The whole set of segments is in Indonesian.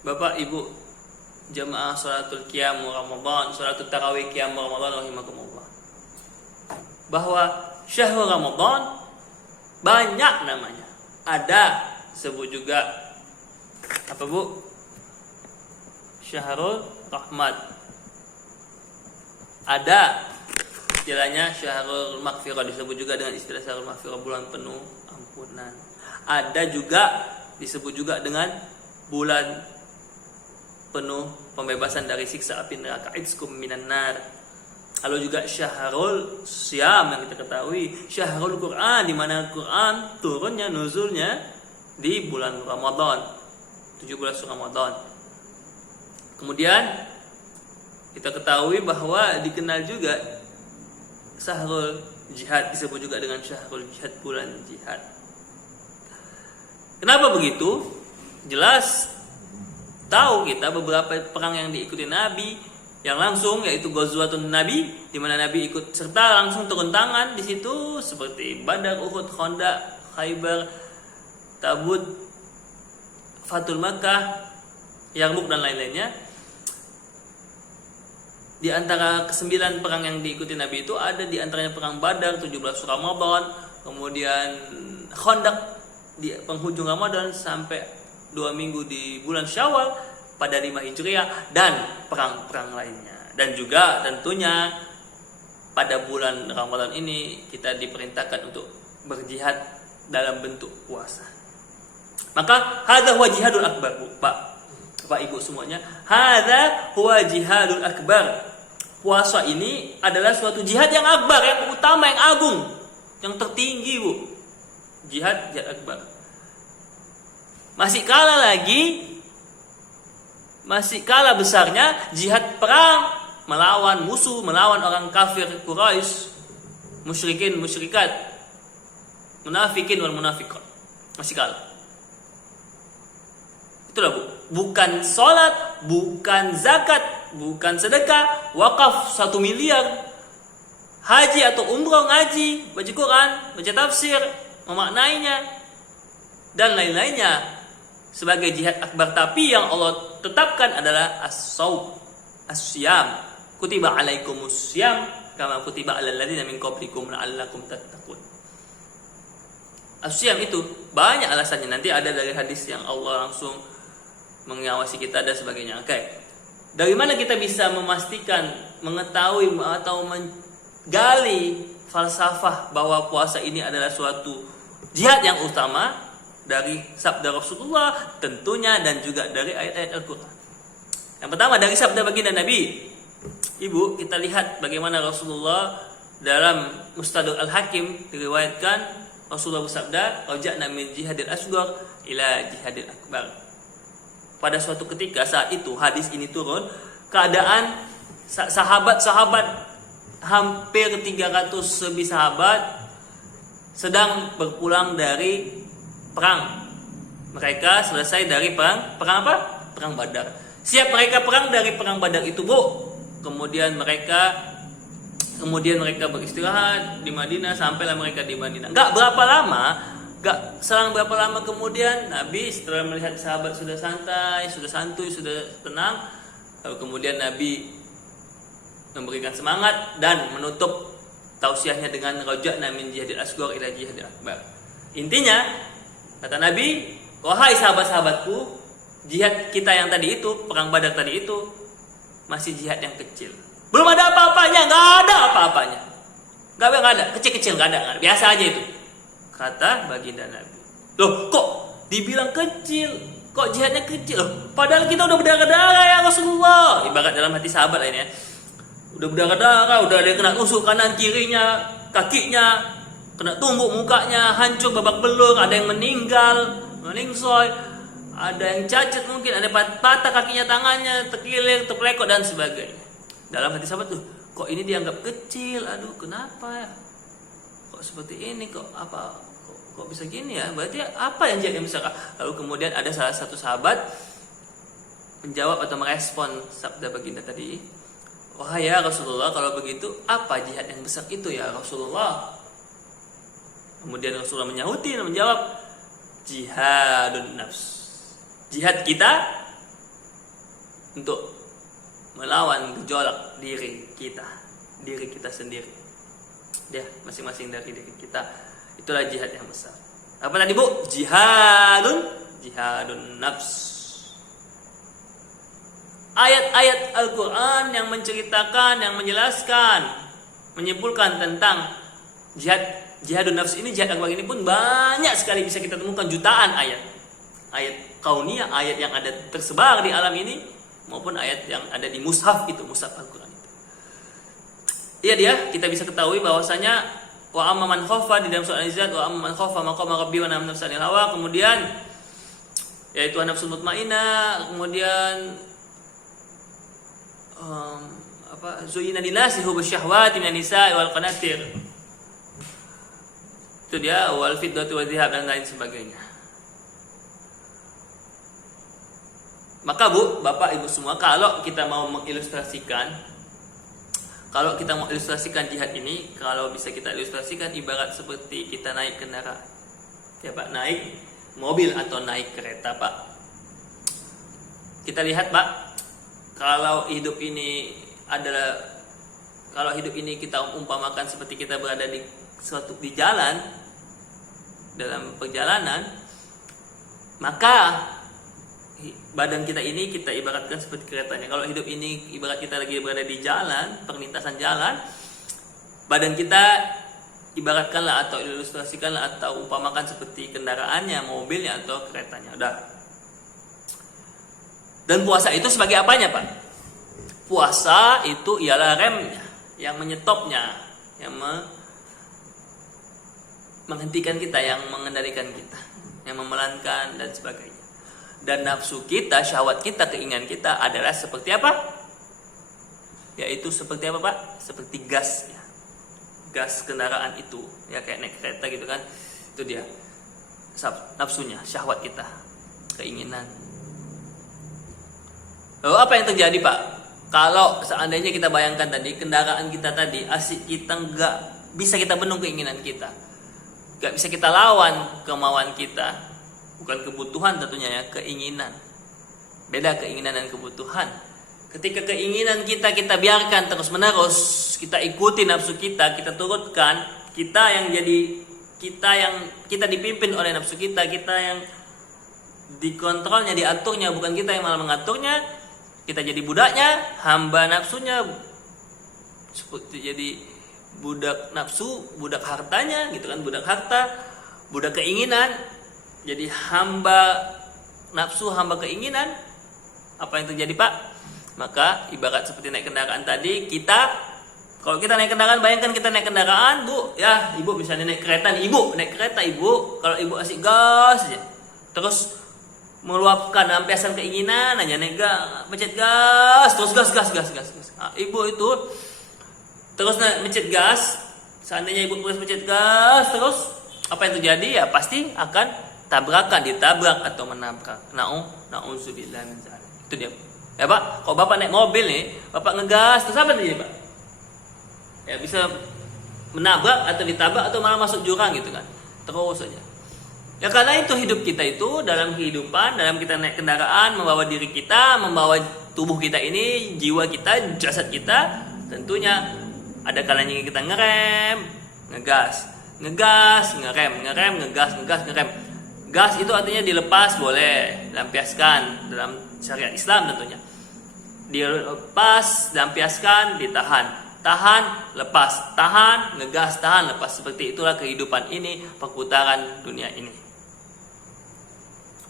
Bapak Ibu jamaah salatul qiyam Ramadan, salatul tarawih qiyam Ramadan rahimakumullah, bahwa syahrul Ramadan banyak namanya. Ada sebut juga apa Bu? Syahrul rahmat. Ada istilahnya syahrul maghfirah, disebut juga dengan istilah syahrul maghfirah, bulan penuh ampunan. Ada juga disebut juga dengan bulan penuh pembebasan dari siksa api neraka, itskum minan nar. Lalu juga syahrul syam yang kita ketahui, syahrul Quran, di mana Quran turunnya nuzulnya di bulan Ramadan, 17 Ramadan. Kemudian kita ketahui bahwa dikenal juga syahrul jihad, disebut juga dengan syahrul jihad, bulan jihad. Kenapa begitu? Jelas tahu kita beberapa perang yang diikuti Nabi yang langsung, yaitu Ghazwatun Nabi, di mana Nabi ikut serta langsung turun tangan di situ, seperti Badar, Uhud, Khandaq, Khaybar, Tabut, Fathul Makkah, Yarmuk dan lain-lainnya. Di antara kesembilan perang yang diikuti Nabi itu ada di antaranya perang Badar 17 Ramadan, kemudian Khandaq di penghujung Ramadan sampai 2 minggu di bulan Syawal pada 5 Hijriah, dan perang-perang lainnya. Dan juga tentunya pada bulan Ramadan ini kita diperintahkan untuk berjihad dalam bentuk puasa. Maka hadza huwa jihadul akbar, Bapak Ibu semuanya. Hadza huwa jihadul akbar. Puasa ini adalah suatu jihad yang akbar, yang utama, yang agung, yang tertinggi, Bu. Jihad akbar. Masih kalah besarnya jihad perang melawan musuh, melawan orang kafir Quraisy, musyrikin, musyrikat, munafikin wal munafiqat. Masih kalah. Itulah, Bu. Bukan sholat, bukan zakat, bukan sedekah, wakaf 1 miliar, haji atau umroh, ngaji, baca Quran, baca tafsir, memaknainya, dan lain-lainnya sebagai jihad akbar. Tapi yang Allah tetapkan adalah as-shaum, as-syam. Kutiba alaikumus syam kama kutiba alal ladzina min qablikum la'allakum tattaqun. As-syam itu banyak alasannya, nanti ada dari hadis yang Allah langsung mengawasi kita dan sebagainya. Oke. Dari mana kita bisa memastikan, mengetahui atau menggali falsafah bahwa puasa ini adalah suatu jihad yang utama? Dari sabda Rasulullah tentunya, dan juga dari ayat-ayat Al-Quran. Yang pertama dari sabda baginda Nabi. Ibu, kita lihat bagaimana Rasulullah dalam Mustadrak Al-Hakim diriwayatkan, Rasulullah bersabda, raja'na min jihadil asghar ila jihadil akbar. Pada suatu ketika saat itu hadis ini turun, keadaan sahabat-sahabat hampir 300 lebih sahabat sedang berpulang dari perang. Mereka selesai dari perang apa? Perang Badar. Siap mereka perang dari perang Badar itu, Bu. Kemudian mereka beristirahat di Madinah, sampailah mereka di Madinah. Selang berapa lama kemudian Nabi setelah melihat sahabat sudah santai, sudah santuy, sudah tenang, lalu kemudian Nabi memberikan semangat dan menutup tausiahnya dengan raja'na min jihadil asghar ila jihadil akbar. Intinya kata Nabi, wahai sahabat-sahabatku, jihad kita yang tadi itu, perang Badar tadi itu masih jihad yang kecil. Belum ada apa-apanya, enggak ada apa-apanya. Enggak ada, kecil-kecil enggak ada, biasa aja itu. Kata baginda Nabi. Loh, kok dibilang kecil? Kok jihadnya kecil? Loh, padahal kita udah berdarah-darah ya Rasulullah. Ibarat dalam hati sahabat lainnya. Udah berdarah-darah, udah ada yang kena tusuk kanan kirinya, kakinya, kena tumbuk mukanya, hancur babak belur, ada yang meninggal, meningsoy, ada yang cacat mungkin, ada patah kakinya, tangannya, terkilir, terpelekot dan sebagainya. Dalam hati sahabat tuh, kok ini dianggap kecil? Aduh, kenapa ya? Kok seperti ini? Kok bisa gini ya? Berarti apa yang jadi besar? Lalu kemudian ada salah satu sahabat menjawab atau merespon sabda baginda tadi. Wahai ya Rasulullah, kalau begitu apa jihad yang besar itu ya Rasulullah? Kemudian Rasulullah menyahuti dan menjawab, jihadun nafs. Jihad kita untuk melawan gejolak diri kita sendiri. Ya, masing-masing dari diri kita. Itulah jihad yang besar. Apa tadi, Bu? Jihadun nafs. Ayat-ayat Al-Quran yang menceritakan, yang menjelaskan, menyimpulkan tentang jihadun nafs ini, jihad akbar ini pun banyak sekali, bisa kita temukan jutaan ayat. Ayat kauniyah, ayat yang ada tersebar di alam ini, maupun ayat yang ada di mushaf itu, mushaf Al-Quran itu. Iya, kita bisa ketahui bahwasanya wa amma man khafa di dalam surah Al-Izzat, wa amma man khafa maqama rabbi wa nahaa nafsa 'anil hawa, kemudian yaitu nafsul mutmainnah, kemudian zuyina linasi hubbus syahwati minan nisa'i wal qanatir. Itu dia, wal fiddatu wa dhahab dan lain sebagainya. Maka Bu, Bapak, Ibu semua, kalau kita mau mengilustrasikan jihad ini, kalau bisa kita ilustrasikan ibarat seperti kita naik kendaraan. Ya Pak, naik mobil atau naik kereta, Pak. Kita lihat, Pak, kalau hidup ini kita umpamakan seperti kita berada di jalan, dalam perjalanan, maka badan kita ini kita ibaratkan seperti keretanya. Kalau hidup ini ibarat kita lagi berada di jalan, perlintasan jalan, badan kita ibaratkanlah atau ilustrasikanlah atau umpamakan seperti kendaraannya, mobilnya atau keretanya. Udah. Dan puasa itu sebagai apanya, Pak? Puasa itu ialah remnya, yang menyetopnya, yang menghentikan kita, yang mengendalikan kita, yang memelankan dan sebagainya. Dan nafsu kita, syahwat kita, keinginan kita adalah seperti apa? Yaitu seperti apa, Pak? Seperti gas, ya. Gas kendaraan itu, ya kayak naik kereta gitu kan. Itu dia nafsunya, syahwat kita, keinginan. Lalu apa yang terjadi, Pak? Kalau seandainya kita bayangkan tadi, kendaraan kita tadi, asik kita nggak bisa kita bendung keinginan kita, nggak bisa kita lawan kemauan kita, bukan kebutuhan tentunya ya, keinginan. Beda keinginan dan kebutuhan. Ketika keinginan kita biarkan terus menerus, kita ikuti nafsu kita turutkan, kita yang dipimpin oleh nafsu kita yang dikontrolnya, diaturnya, bukan kita yang malah mengaturnya. Kita jadi budaknya, hamba nafsunya, seperti jadi budak nafsu, budak hartanya gitu kan, budak harta, budak keinginan. Jadi hamba nafsu, hamba keinginan. Apa yang terjadi, Pak? Maka ibarat seperti naik kendaraan tadi, kalau kita naik kendaraan, bayangkan kita naik kendaraan, Bu, ya, Ibu misalnya naik kereta nih, Ibu naik kereta, Ibu, kalau Ibu asik gas aja, terus meluapkan lampiasan keinginan aja, naik mencet gas, terus gas. Nah, Ibu itu terus mencet gas, seandainya Ibu terus mencet gas, terus apa yang terjadi? Ya pasti akan ditabrak atau menabrak. Na'udzubillah min dzalik. Itu dia. Ya Pak, kalau Bapak naik mobil nih, Bapak ngegas, terus apa terjadi, Pak? Ya bisa menabrak atau ditabrak atau malah masuk jurang gitu kan. Terus saja. Ya karena itu hidup kita itu, dalam kehidupan, dalam kita naik kendaraan, membawa diri kita, membawa tubuh kita ini, jiwa kita, jasad kita, tentunya ada kalanya kita ngerem, ngegas, ngerem, ngegas, ngerem. Gas itu artinya dilepas boleh, lampiaskan dalam syariat Islam tentunya. Dilepas, lampiaskan, ditahan. Tahan, lepas, tahan, ngegas, tahan, lepas. Seperti itulah kehidupan ini, perputaran dunia ini.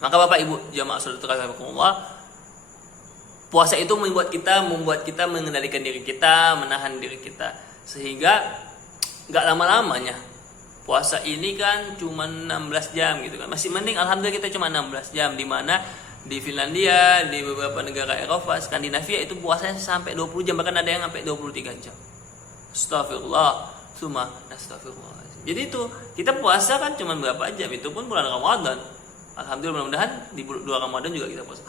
Maka Bapak Ibu jamaah saudara rahimakumullah, puasa itu membuat kita mengendalikan diri kita, menahan diri kita, sehingga nggak lama-lamanya. Puasa ini kan cuma 16 jam gitu kan. Masih mending alhamdulillah kita cuma 16 jam, di mana di Finlandia, di beberapa negara Eropa, Skandinavia itu puasanya sampai 20 jam, bahkan ada yang sampai 23 jam. Astagfirullah, astagfirullah. Jadi itu kita puasa kan cuma berapa jam, itu pun bulan Ramadan. Alhamdulillah, mudah-mudahan di bulan Ramadan juga kita puasa.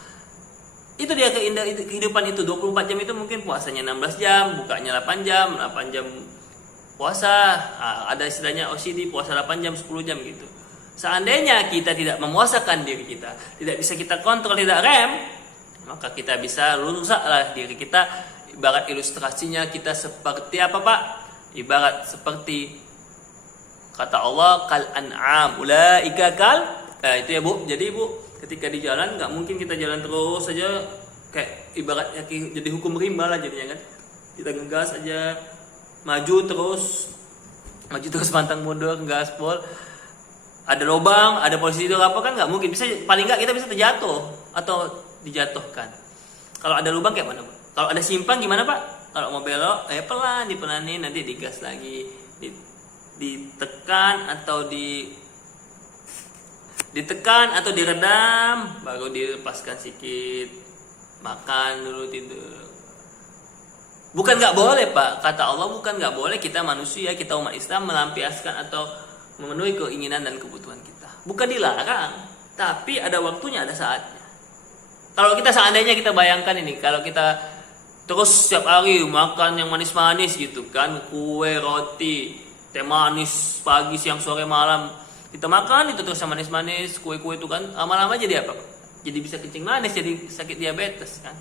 Itu dia kehidupan itu, 24 jam itu mungkin puasanya 16 jam, bukanya 8 jam puasa. Ada istilahnya OCD, puasa 8 jam, 10 jam gitu. Seandainya kita tidak memuasakan diri kita, tidak bisa kita kontrol, tidak rem, maka kita bisa rusaklah diri kita. Ibarat ilustrasinya kita seperti apa Pak? Ibarat seperti kata Allah, kal an'am ulaika kal, itu ya Bu. Jadi Bu, ketika di jalan nggak mungkin kita jalan terus saja kayak ibaratnya jadi hukum rimba lah jadinya kan. Kita ngegas aja, maju terus pantang mundur, gaspol. Ada lubang, ada polisi itu apa kan nggak mungkin. Bisa paling nggak kita bisa terjatuh atau dijatuhkan. Kalau ada lubang kayak mana Pak? Kalau ada simpang gimana Pak? Kalau mau belok, pelan dipelanin, nanti digas lagi, ditekan atau ditekan atau diredam, baru dilepaskan sedikit, makan dulu, tidur. Bukan nggak boleh Pak, kata Allah bukan nggak boleh kita manusia, kita umat Islam melampiaskan atau memenuhi keinginan dan kebutuhan kita. Bukan dilarang, tapi ada waktunya, ada saatnya. Kalau kita seandainya kita bayangkan ini, kalau kita terus setiap hari makan yang manis-manis gitu kan, kue, roti, teh manis pagi, siang, sore, malam, kita makan itu terus yang manis-manis, kue-kue itu kan, lama-lama jadi apa? Jadi bisa kencing manis, jadi sakit diabetes kan.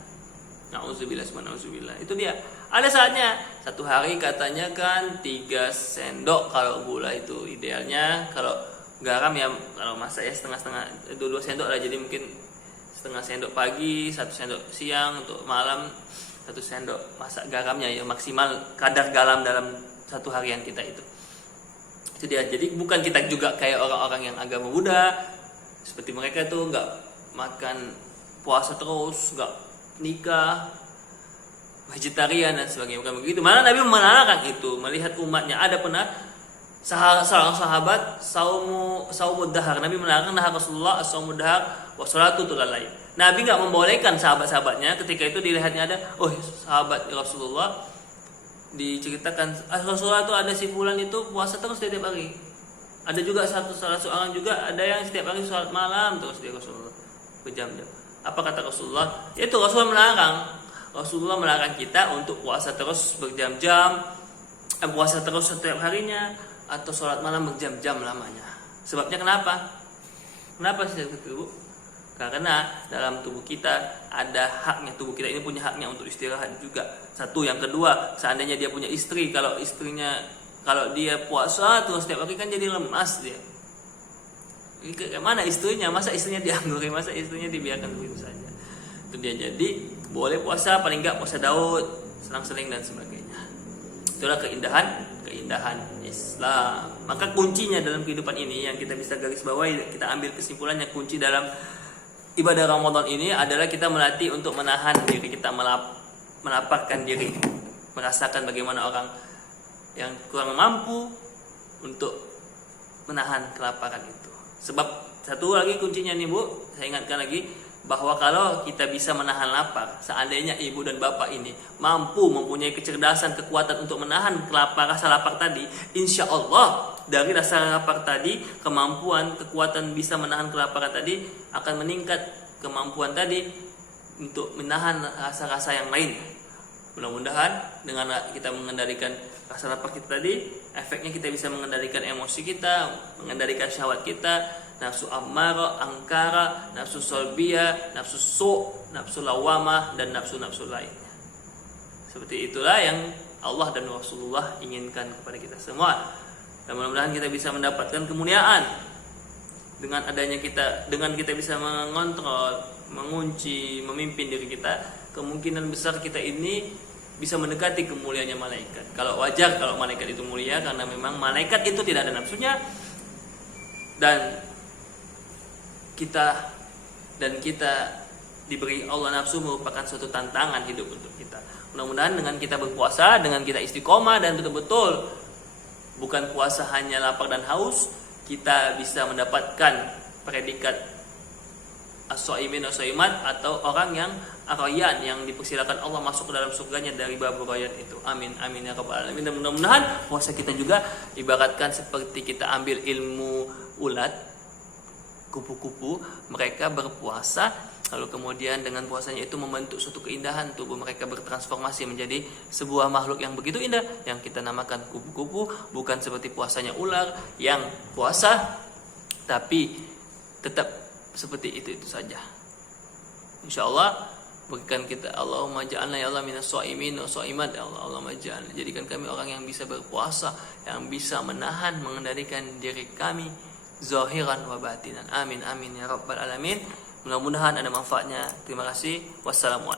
Nauzubillah, nauzubillah. Itu dia. Ada saatnya. Satu hari katanya kan 3 sendok kalau gula itu idealnya. Kalau garam ya kalau masak ya setengah-setengah, 2 sendok lah. Jadi mungkin setengah sendok pagi, 1 sendok siang, untuk malam 1 sendok masak garamnya ya, maksimal kadar garam dalam satu harian kita itu. Itu dia. Jadi bukan kita juga kayak orang-orang yang agama Buddha seperti mereka tuh nggak makan puasa terus, nggak nikah, vegetarian dan sebagainya, bukan begitu. Mana Nabi melarang itu. Melihat umatnya, ada pernah seorang sahabat saumud dahar, Nabi melarang Rasulullah saumud dahar wa salatu tulalai. Nabi nggak membolehkan sahabat-sahabatnya ketika itu dilihatnya ada, sahabat Rasulullah diceritakan Rasulullah itu ada si fulan itu puasa terus setiap hari. Ada juga salah seorang juga ada yang setiap hari sholat malam terus dia Rasulullah berjam-jam. Apa kata Rasulullah? Itu Rasulullah melarang kita untuk puasa terus berjam-jam, puasa terus setiap harinya, atau sholat malam berjam-jam lamanya. Sebabnya kenapa? Kenapa sih itu? Karena dalam tubuh kita ada haknya, tubuh kita ini punya haknya untuk istirahat juga. Satu, yang kedua, seandainya dia punya istri, kalau dia puasa terus setiap hari kan jadi lemas dia. Mana istrinya? Masa istrinya diangguri, masa istrinya dibiarkan begitu saja? Itu dia. Jadi boleh puasa, paling enggak puasa Daud, selang-seling dan sebagainya. Itulah keindahan Islam. Maka kuncinya dalam kehidupan ini yang kita bisa garis bawahi, kita ambil kesimpulannya, kunci dalam ibadah Ramadan ini adalah kita melatih untuk menahan diri kita, melapangkan diri, merasakan bagaimana orang yang kurang mampu untuk menahan kelaparan itu. Sebab satu lagi kuncinya nih Bu, saya ingatkan lagi bahwa kalau kita bisa menahan lapar, seandainya ibu dan bapak ini mampu mempunyai kecerdasan, kekuatan untuk menahan rasa lapar tadi, insya Allah dari rasa lapar tadi, kemampuan, kekuatan bisa menahan kelaparan tadi akan meningkat kemampuan tadi untuk menahan rasa-rasa yang lain. Mudah-mudahan dengan kita mengendalikan rasa lapar kita tadi, efeknya kita bisa mengendalikan emosi kita, mengendalikan syahwat kita, nafsu ammarah, angkara, nafsu solbiyah, nafsu nafsu lawamah, dan nafsu-nafsu lainnya. Seperti itulah yang Allah dan Rasulullah inginkan kepada kita semua. Dan mudah-mudahan kita bisa mendapatkan kemuliaan dengan kita bisa mengontrol, mengunci, memimpin diri kita. Kemungkinan besar kita ini bisa mendekati kemuliaannya malaikat. Kalau wajar kalau malaikat itu mulia, karena memang malaikat itu tidak ada nafsunya, dan kita diberi Allah nafsu merupakan suatu tantangan hidup untuk kita. Mudah-mudahan dengan kita berpuasa, dengan kita istiqomah dan betul-betul bukan puasa hanya lapar dan haus, kita bisa mendapatkan predikat as-shaimin as-shaimat, atau orang yang ar-rayyan, yang dipersilakan Allah masuk ke dalam surganya dari bab rayyan itu. Amin amin ya rabbal alamin. Dan mudah-mudahan puasa kita juga ibaratkan seperti kita ambil ilmu ulat, kupu-kupu, mereka berpuasa, lalu kemudian dengan puasanya itu membentuk suatu keindahan, tubuh mereka bertransformasi menjadi sebuah makhluk yang begitu indah yang kita namakan kupu-kupu. Bukan seperti puasanya ular yang puasa tapi tetap seperti itu saja. Insya Allah Berikan kita, Allahumma ja'alna ya Allah minas shaimin wa shaimat ya Allah. Allahumma ja'alna, jadikan kami orang yang bisa berpuasa, yang bisa menahan, mengendalikan diri kami zahiran wa batinan. Amin amin ya rabbal alamin. Mudah-mudahan ada manfaatnya. Terima kasih. Wassalamualaikum.